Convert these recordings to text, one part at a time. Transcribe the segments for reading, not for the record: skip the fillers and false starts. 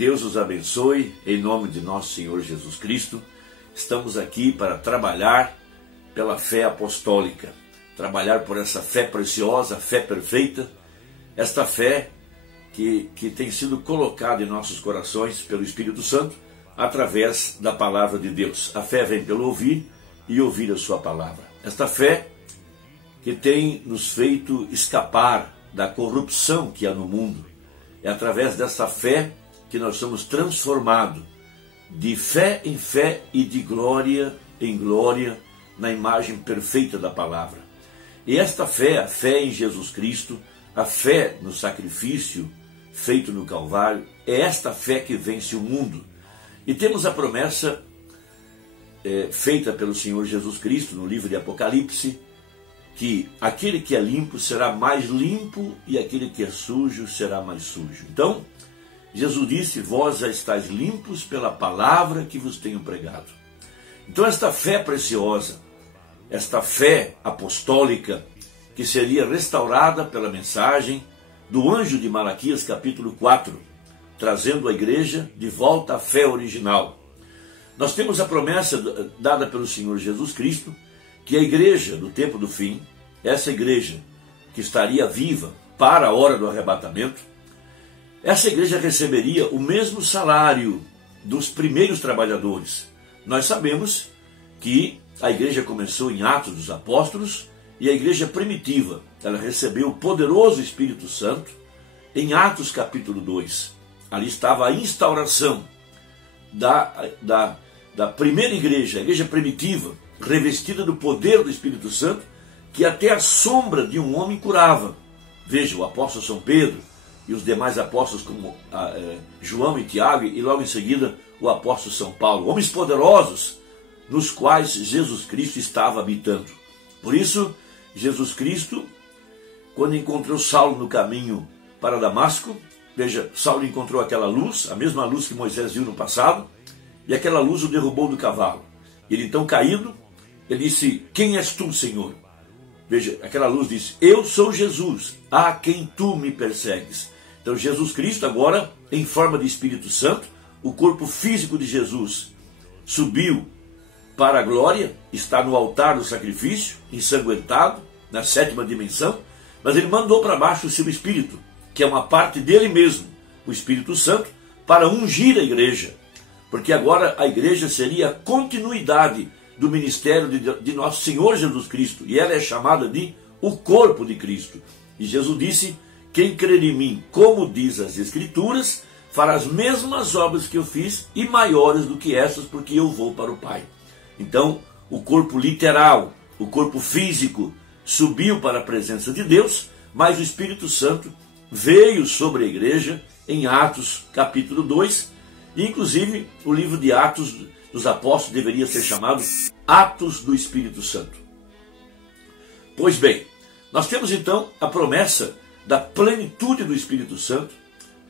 Deus os abençoe, em nome de nosso Senhor Jesus Cristo. Estamos aqui para trabalhar pela fé apostólica, trabalhar por essa fé preciosa, fé perfeita, esta fé que tem sido colocada em nossos corações pelo Espírito Santo através da palavra de Deus. A fé vem pelo ouvir e ouvir a sua palavra. Esta fé que tem nos feito escapar da corrupção que há no mundo. É através dessa fé que nós somos transformados de fé em fé e de glória em glória na imagem perfeita da palavra. E esta fé, a fé em Jesus Cristo, a fé no sacrifício feito no Calvário, é esta fé que vence o mundo. E temos a promessa feita pelo Senhor Jesus Cristo no livro de Apocalipse, que aquele que é limpo será mais limpo e aquele que é sujo será mais sujo. Então, Jesus disse: vós já estáis limpos pela palavra que vos tenho pregado. Então esta fé preciosa, esta fé apostólica, que seria restaurada pela mensagem do anjo de Malaquias capítulo 4, trazendo a igreja de volta à fé original. Nós temos a promessa dada pelo Senhor Jesus Cristo, que a igreja do tempo do fim, essa igreja que estaria viva para a hora do arrebatamento, essa igreja receberia o mesmo salário dos primeiros trabalhadores. Nós sabemos que a igreja começou em Atos dos Apóstolos e a igreja primitiva, ela recebeu o poderoso Espírito Santo em Atos capítulo 2. Ali estava a instauração da primeira igreja, a igreja primitiva, revestida do poder do Espírito Santo, que até a sombra de um homem curava. Veja, o apóstolo São Pedro e os demais apóstolos como João e Tiago, e logo em seguida o apóstolo São Paulo, homens poderosos nos quais Jesus Cristo estava habitando. Por isso, Jesus Cristo, quando encontrou Saulo no caminho para Damasco, veja, Saulo encontrou aquela luz, a mesma luz que Moisés viu no passado, e aquela luz o derrubou do cavalo. Ele então, caído, ele disse: quem és tu, Senhor? Veja, aquela luz disse: eu sou Jesus, a quem tu me persegues. Então Jesus Cristo agora, em forma de Espírito Santo, o corpo físico de Jesus subiu para a glória, está no altar do sacrifício, ensanguentado, na 7ª dimensão, mas ele mandou para baixo o seu Espírito, que é uma parte dele mesmo, o Espírito Santo, para ungir a igreja, porque agora a igreja seria a continuidade do ministério de nosso Senhor Jesus Cristo, e ela é chamada de o corpo de Cristo. E Jesus disse: quem crer em mim, como diz as Escrituras, fará as mesmas obras que eu fiz e maiores do que essas, porque eu vou para o Pai. Então, o corpo literal, o corpo físico, subiu para a presença de Deus, mas o Espírito Santo veio sobre a igreja em Atos capítulo 2, e inclusive o livro de Atos dos Apóstolos deveria ser chamado Atos do Espírito Santo. Pois bem, nós temos então a promessa da plenitude do Espírito Santo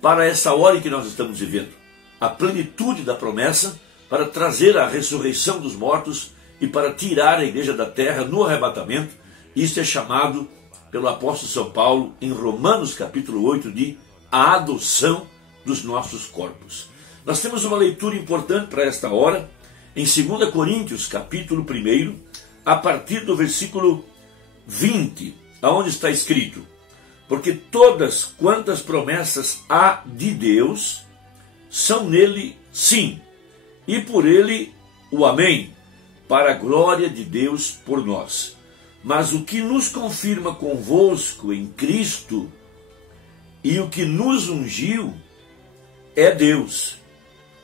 para essa hora em que nós estamos vivendo. A plenitude da promessa para trazer a ressurreição dos mortos e para tirar a igreja da terra no arrebatamento. Isso é chamado pelo apóstolo São Paulo em Romanos capítulo 8 de a adoção dos nossos corpos. Nós temos uma leitura importante para esta hora em 2 Coríntios capítulo 1, a partir do versículo 20, aonde está escrito: porque todas quantas promessas há de Deus são nele sim, e por ele o amém, para a glória de Deus por nós. Mas o que nos confirma convosco em Cristo e o que nos ungiu é Deus,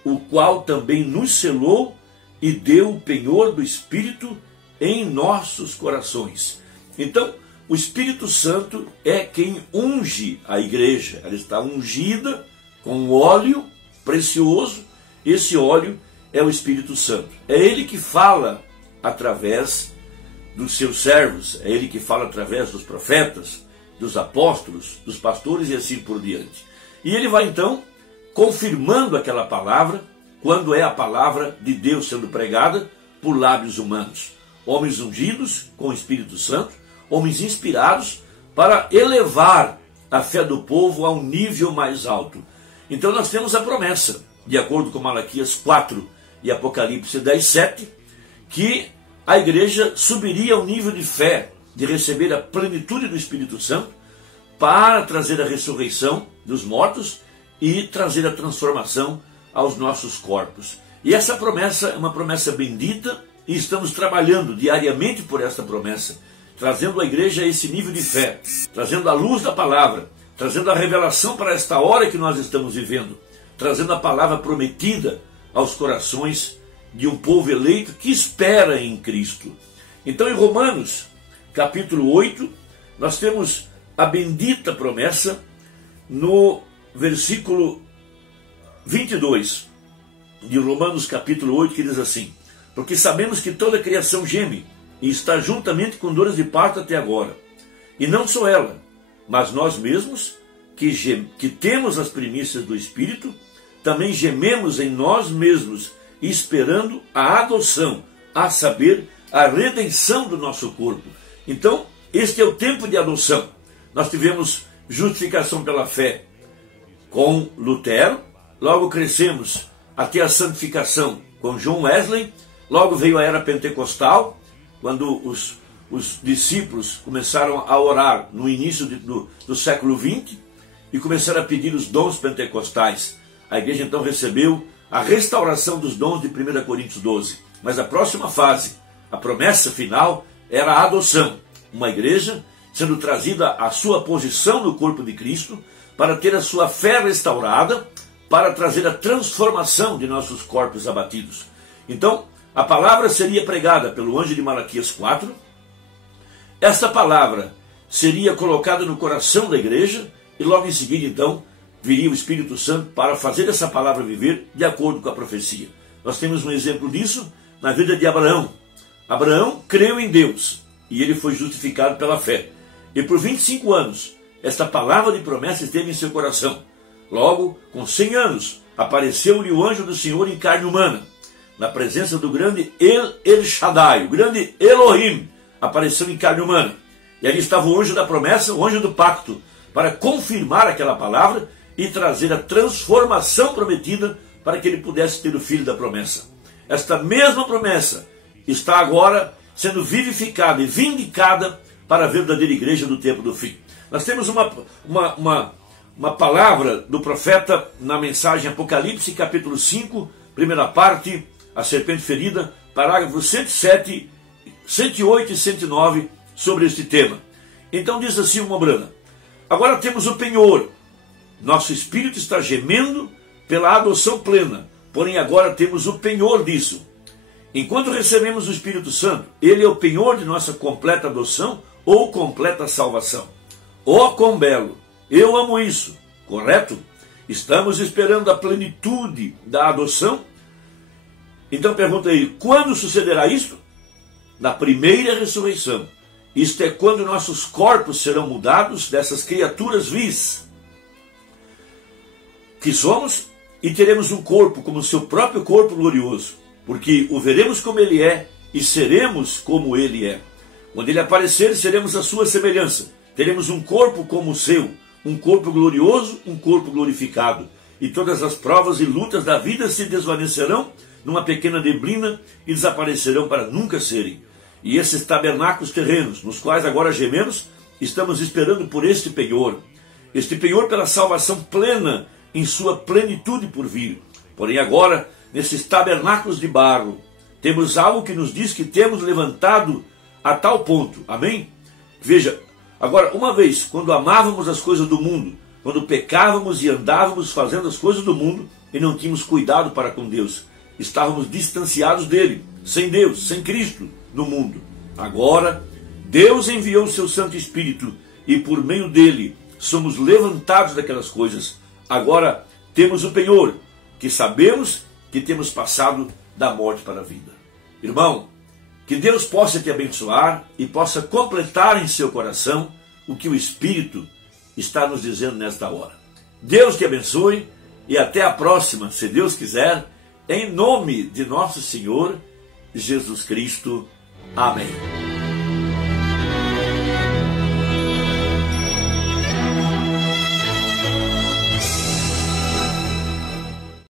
o qual também nos selou e deu o penhor do Espírito em nossos corações. Então, o Espírito Santo é quem unge a igreja. Ela está ungida com um óleo precioso. Esse óleo é o Espírito Santo. É ele que fala através dos seus servos, é ele que fala através dos profetas, dos apóstolos, dos pastores e assim por diante. E ele vai então confirmando aquela palavra, quando é a palavra de Deus sendo pregada por lábios humanos. Homens ungidos com o Espírito Santo, homens inspirados para elevar a fé do povo a um nível mais alto. Então nós temos a promessa, de acordo com Malaquias 4 e Apocalipse 10:7, que a igreja subiria ao nível de fé, de receber a plenitude do Espírito Santo, para trazer a ressurreição dos mortos e trazer a transformação aos nossos corpos. E essa promessa é uma promessa bendita, e estamos trabalhando diariamente por esta promessa, trazendo à igreja esse nível de fé, trazendo a luz da palavra, trazendo a revelação para esta hora que nós estamos vivendo, trazendo a palavra prometida aos corações de um povo eleito que espera em Cristo. Então, em Romanos, capítulo 8, nós temos a bendita promessa no versículo 22 de Romanos, capítulo 8, que diz assim: porque sabemos que toda a criação geme e está juntamente com dores de parto até agora. E não só ela, mas nós mesmos, que temos as primícias do Espírito, também gememos em nós mesmos, esperando a adoção, a saber, a redenção do nosso corpo. Então, este é o tempo de adoção. Nós tivemos justificação pela fé com Lutero, logo crescemos até a santificação com John Wesley, logo veio a era pentecostal, quando os discípulos começaram a orar no início do século XX e começaram a pedir os dons pentecostais. A igreja então recebeu a restauração dos dons de 1 Coríntios 12. Mas a próxima fase, a promessa final, era a adoção. Uma igreja sendo trazida à sua posição no corpo de Cristo, para ter a sua fé restaurada, para trazer a transformação de nossos corpos abatidos. Então, a palavra seria pregada pelo anjo de Malaquias 4. Esta palavra seria colocada no coração da igreja e logo em seguida, então, viria o Espírito Santo para fazer essa palavra viver de acordo com a profecia. Nós temos um exemplo disso na vida de Abraão. Abraão creu em Deus e ele foi justificado pela fé. E por 25 anos, esta palavra de promessa esteve em seu coração. Logo, com 100 anos, apareceu-lhe o anjo do Senhor em carne humana. Na presença do grande El Shaddai, o grande Elohim, apareceu em carne humana. E ali estava o anjo da promessa, o anjo do pacto, para confirmar aquela palavra e trazer a transformação prometida para que ele pudesse ter o filho da promessa. Esta mesma promessa está agora sendo vivificada e vindicada para a verdadeira igreja do tempo do fim. Nós temos uma palavra do profeta na mensagem Apocalipse, capítulo 5, primeira parte, a serpente ferida, parágrafos 107, 108 e 109, sobre este tema. Então diz assim uma Brana: agora temos o penhor, nosso espírito está gemendo pela adoção plena, porém agora temos o penhor disso. Enquanto recebemos o Espírito Santo, ele é o penhor de nossa completa adoção ou completa salvação. Oh, quão belo! Eu amo isso, correto? Estamos esperando a plenitude da adoção. Então pergunta aí, quando sucederá isto? Na primeira ressurreição. Isto é quando nossos corpos serão mudados dessas criaturas vis que somos, e teremos um corpo como seu próprio corpo glorioso, porque o veremos como ele é e seremos como ele é. Quando ele aparecer, seremos a sua semelhança. Teremos um corpo como o seu, um corpo glorioso, um corpo glorificado. E todas as provas e lutas da vida se desvanecerão numa pequena neblina e desaparecerão para nunca serem. E esses tabernáculos terrenos, nos quais agora gememos, estamos esperando por este penhor pela salvação plena, em sua plenitude por vir. Porém agora, nesses tabernáculos de barro, temos algo que nos diz que temos levantado a tal ponto. Amém? Veja, agora, uma vez, quando amávamos as coisas do mundo, quando pecávamos e andávamos fazendo as coisas do mundo e não tínhamos cuidado para com Deus, estávamos distanciados dele, sem Deus, sem Cristo no mundo. Agora, Deus enviou o seu Santo Espírito e por meio dele somos levantados daquelas coisas. Agora temos o penhor, que sabemos que temos passado da morte para a vida. Irmão, que Deus possa te abençoar e possa completar em seu coração o que o Espírito está nos dizendo nesta hora. Deus te abençoe e até a próxima, se Deus quiser, em nome de nosso Senhor Jesus Cristo. Amém.